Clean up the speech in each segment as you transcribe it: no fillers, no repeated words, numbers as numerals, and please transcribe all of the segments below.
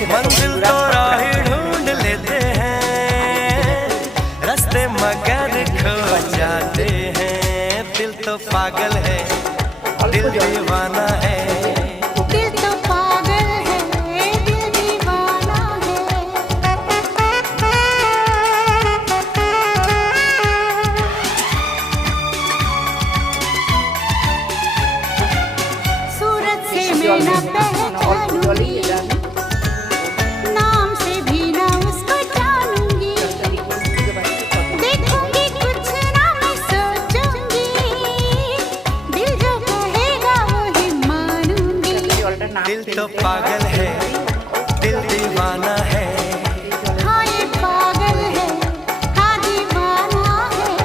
मंजिल तो राह ढूंढ लेते हैं, रास्ते मगर खो जाते हैं। दिल तो पागल है, दिल दीवाना है। नाम से भी ना उसको जानूंगी, देखूंगी कुछ ना मैं सोचूंगी, दिल जो कहेगा वही मानूंगी। दिल तो पागल है, दिल दीवाना है। हाँ ये पागल है, हाँ दीवाना है।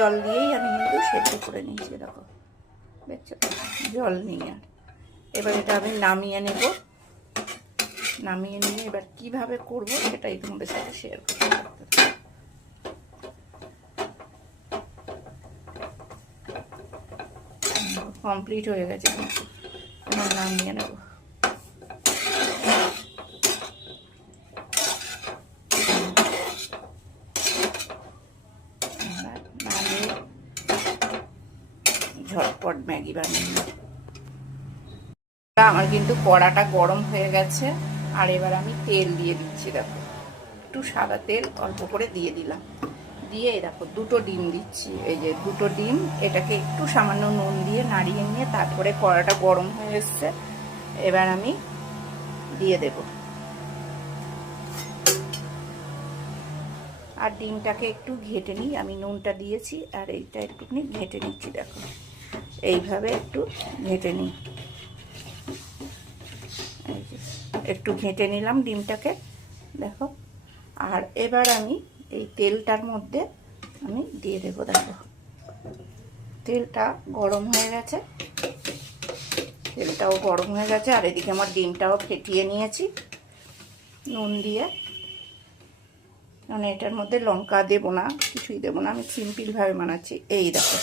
জল দিয়েই আমি কিন্তু সেদ্ধ করে নিয়েছি। দেখো দেখছো, জল নিয়ে এবার এটা আমি নামিয়ে নেব। নামিয়ে নিয়ে এবার কিভাবে করব সেটাই তোমাদের সাথে শেয়ার করতে। কমপ্লিট হয়ে গেছে কিন্তু, এবার নামিয়ে নেব। ঝটপট ম্যাগি বানিয়ে নেব। আমার কিন্তু কড়াটা গরম হয়ে গেছে, আর এবার আমি তেল দিয়ে দিচ্ছি। দেখো একটু সাদা তেল অল্প করে দিয়ে দিলাম, দিয়ে দেখো দুটো ডিম দিচ্ছি। এই যে দুটো ডিম, এটাকে একটু সামান্য নুন দিয়ে নাড়িয়ে নিয়ে তারপরে কড়াটা গরম হয়ে এসছে, এবার আমি দিয়ে দেব। আর ডিমটাকে একটু ঘেটে নিই, আমি নুনটা দিয়েছি আর এইটা একটুখানি ঘেটে নিচ্ছি। দেখো এইভাবে একটু ঘেটে নিই, একটু ঘেটে নিলাম ডিমটাকে। দেখো আর এবার আমি এই তেলটার মধ্যে আমি দিয়ে দেবো। দেখো তেলটা গরম হয়ে গেছে, তেলটাও গরম হয়ে গেছে, আর এদিকে আমার ডিমটাও ফেটিয়ে নিয়েছি নুন দিয়ে। মানে এটার মধ্যে লঙ্কা দেবো না, কিছুই দেবো না, আমি সিম্পলভাবে বানাচ্ছি। এই দেখো